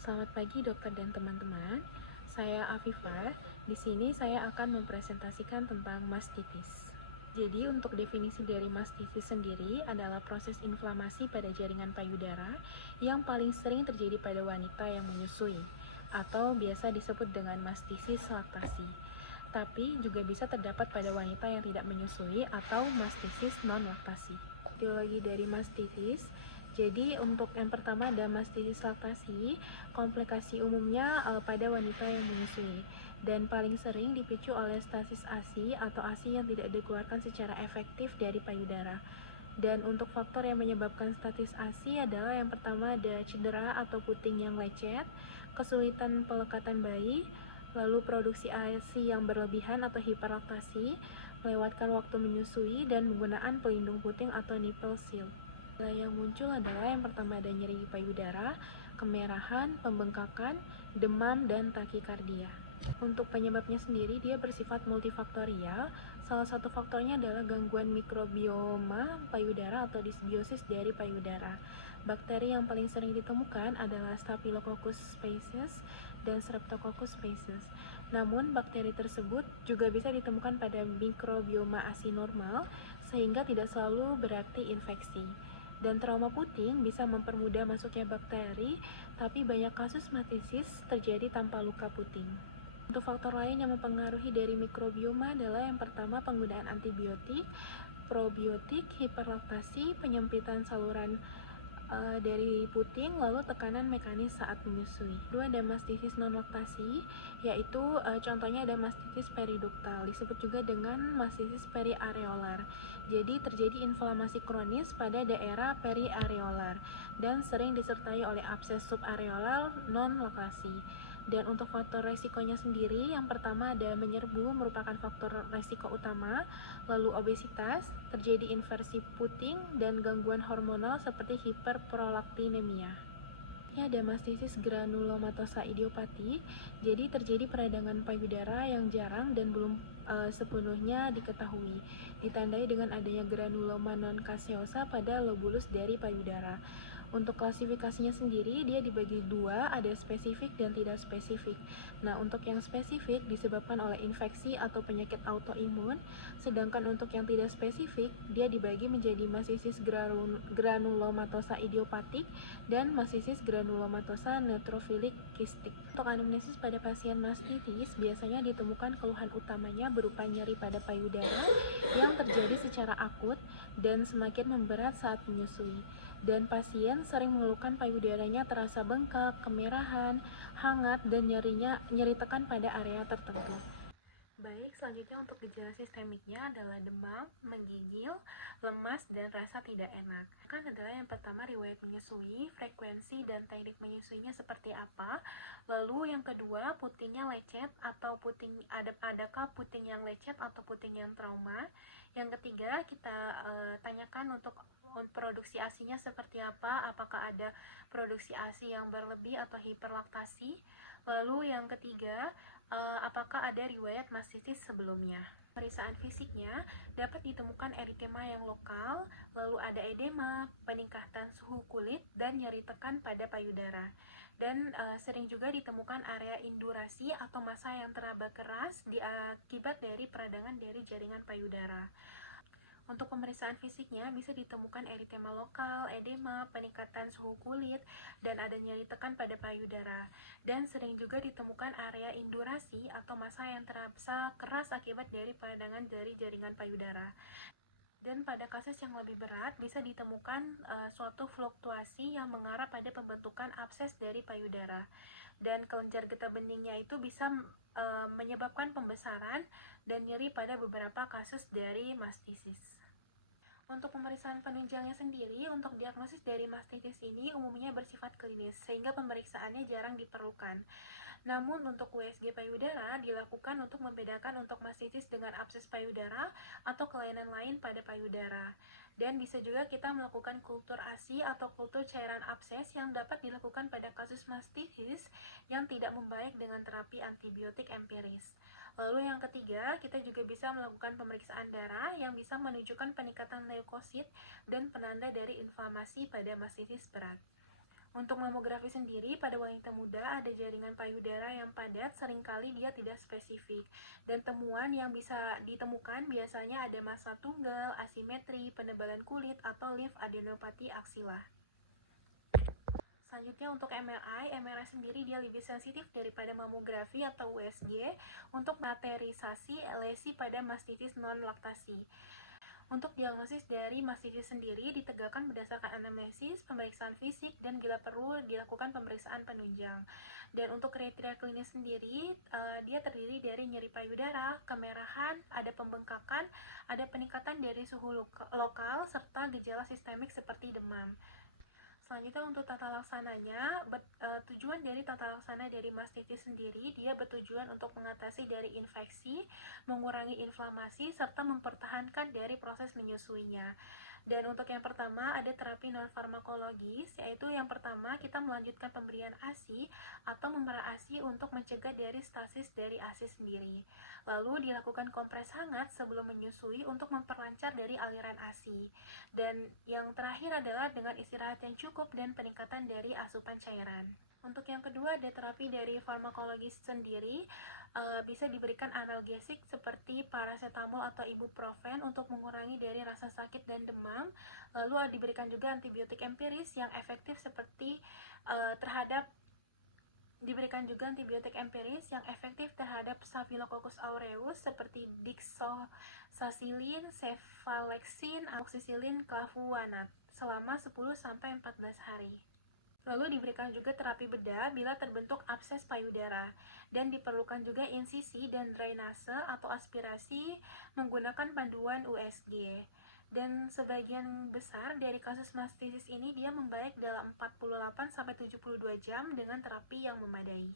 Selamat pagi dokter dan teman-teman. Saya Afifah. Di sini saya akan mempresentasikan tentang mastitis. Jadi untuk definisi dari mastitis sendiri adalah proses inflamasi pada jaringan payudara yang paling sering terjadi pada wanita yang menyusui atau biasa disebut dengan mastitis laktasi. Tapi juga bisa terdapat pada wanita yang tidak menyusui atau mastitis non-laktasi. Etiologi dari mastitis. Jadi untuk yang pertama ada mastitis laktasi, komplikasi umumnya pada wanita yang menyusui dan paling sering dipicu oleh stasis ASI atau ASI yang tidak dikeluarkan secara efektif dari payudara. Dan untuk faktor yang menyebabkan stasis ASI adalah yang pertama ada cedera atau puting yang lecet, kesulitan pelekatan bayi, lalu produksi ASI yang berlebihan atau hiperlaktasi, melewatkan waktu menyusui, dan penggunaan pelindung puting atau nipple seal. Yang muncul adalah yang pertama ada nyeri payudara, kemerahan, pembengkakan, demam, dan takikardia. Untuk penyebabnya sendiri dia bersifat multifaktorial. Salah satu faktornya adalah gangguan mikrobioma payudara atau dysbiosis dari payudara. Bakteri yang paling sering ditemukan adalah Staphylococcus species dan Streptococcus species. Namun bakteri tersebut juga bisa ditemukan pada mikrobioma ASI normal sehingga tidak selalu berarti infeksi. Dan trauma puting bisa mempermudah masuknya bakteri, tapi banyak kasus mastitis terjadi tanpa luka puting. Untuk faktor lain yang mempengaruhi dari mikrobioma adalah yang pertama penggunaan antibiotik, probiotik, hiperlaktasi, penyempitan saluran dari puting, lalu tekanan mekanis saat menyusui. Kedua ada mastitis non-laktasi, yaitu contohnya ada mastitis periduktal, disebut juga dengan mastitis periareolar. Jadi terjadi inflamasi kronis pada daerah periareolar dan sering disertai oleh abses subareolar non-laktasi. Dan untuk faktor resikonya sendiri, yang pertama ada menyerbu merupakan faktor resiko utama, lalu obesitas, terjadi inversi puting, dan gangguan hormonal seperti hiperprolaktinemia. Ini ada mastitis granulomatosa idiopati, jadi terjadi peradangan payudara yang jarang dan belum sepenuhnya diketahui, ditandai dengan adanya granuloma non-caseosa pada lobulus dari payudara. Untuk klasifikasinya sendiri, dia dibagi dua, ada spesifik dan tidak spesifik. Nah, untuk yang spesifik disebabkan oleh infeksi atau penyakit autoimun, sedangkan untuk yang tidak spesifik, dia dibagi menjadi mastitis granulomatosa idiopatik dan mastitis granulomatosa neutrofilik kistik. Untuk anamnesis pada pasien mastitis, biasanya ditemukan keluhan utamanya berupa nyeri pada payudara yang terjadi secara akut dan semakin memberat saat menyusui. Dan pasien sering mengeluhkan payudaranya terasa bengkak, kemerahan, hangat, dan nyeri tekan pada area tertentu. Baik, selanjutnya untuk gejala sistemiknya adalah demam, menggigil, lemas, dan rasa tidak enak. Kan adalah yang pertama riwayat menyusui, frekuensi dan teknik menyusuinya seperti apa. Lalu yang kedua putingnya lecet atau adakah puting yang lecet atau puting yang trauma. Yang ketiga kita tanyakan untuk produksi ASI-nya seperti apa, apakah ada produksi ASI yang berlebih atau hiperlaktasi. Lalu yang ketiga, apakah ada riwayat mastitis sebelumnya. Pemeriksaan fisiknya dapat ditemukan eritema yang lokal, lalu ada edema, peningkatan suhu kulit, dan nyeri tekan pada payudara. Dan sering juga ditemukan area indurasi atau massa yang teraba keras akibat dari peradangan dari jaringan payudara. Untuk pemeriksaan fisiknya bisa ditemukan eritema lokal, edema, peningkatan suhu kulit, dan ada nyeri tekan pada payudara. Dan sering juga ditemukan area indurasi atau massa yang terasa keras akibat dari peradangan dari jaringan payudara. Dan pada kasus yang lebih berat bisa ditemukan suatu fluktuasi yang mengarah pada pembentukan abses dari payudara. Dan kelenjar getah beningnya itu bisa menyebabkan pembesaran dan nyeri pada beberapa kasus dari mastitis. Untuk pemeriksaan penunjangnya sendiri, untuk diagnosis dari mastitis ini umumnya bersifat klinis, sehingga pemeriksaannya jarang diperlukan. Namun untuk USG payudara dilakukan untuk membedakan untuk mastitis dengan abses payudara atau kelainan lain pada payudara. Dan bisa juga kita melakukan kultur ASI atau kultur cairan abses yang dapat dilakukan pada kasus mastitis yang tidak membaik dengan terapi antibiotik empiris. Lalu yang ketiga, kita juga bisa melakukan pemeriksaan darah yang bisa menunjukkan peningkatan leukosit dan penanda dari inflamasi pada mastitis berat. Untuk mamografi sendiri, pada wanita muda ada jaringan payudara yang padat, seringkali dia tidak spesifik. Dan temuan yang bisa ditemukan biasanya ada massa tunggal, asimetri, penebalan kulit, atau limfadenopati aksila. Selanjutnya untuk MRI sendiri dia lebih sensitif daripada mamografi atau USG untuk materialisasi lesi pada mastitis non-laktasi. Untuk diagnosis dari mastitis sendiri ditegakkan berdasarkan anamnesis, pemeriksaan fisik, dan bila perlu dilakukan pemeriksaan penunjang. Dan untuk kriteria klinis sendiri, dia terdiri dari nyeri payudara, kemerahan, ada pembengkakan, ada peningkatan dari suhu lokal, serta gejala sistemik seperti demam. Selanjutnya untuk tata laksananya, tujuan dari tata laksana dari mastitis sendiri, dia bertujuan untuk mengatasi dari infeksi, mengurangi inflamasi, serta mempertahankan dari proses menyusuinya. Dan untuk yang pertama ada terapi non-farmakologis, yaitu yang pertama kita melanjutkan pemberian ASI atau memerah ASI untuk mencegah dari stasis dari ASI sendiri. Lalu dilakukan kompres hangat sebelum menyusui untuk memperlancar dari aliran ASI. Dan yang terakhir adalah dengan istirahat yang cukup dan peningkatan dari asupan cairan. Untuk yang kedua ada terapi dari farmakologis sendiri, bisa diberikan analgesik seperti paracetamol atau ibuprofen untuk mengurangi dari rasa sakit dan demam. Lalu diberikan juga antibiotik empiris yang efektif seperti diberikan juga antibiotik empiris yang efektif terhadap Staphylococcus aureus seperti Dixoxacillin, Cefalexin, Amoxicillin, Clavulanat selama 10-14 hari. Lalu diberikan juga terapi bedah bila terbentuk abses payudara dan diperlukan juga insisi dan drainase atau aspirasi menggunakan panduan USG. Dan sebagian besar dari kasus mastitis ini dia membaik dalam 48-72 jam dengan terapi yang memadai.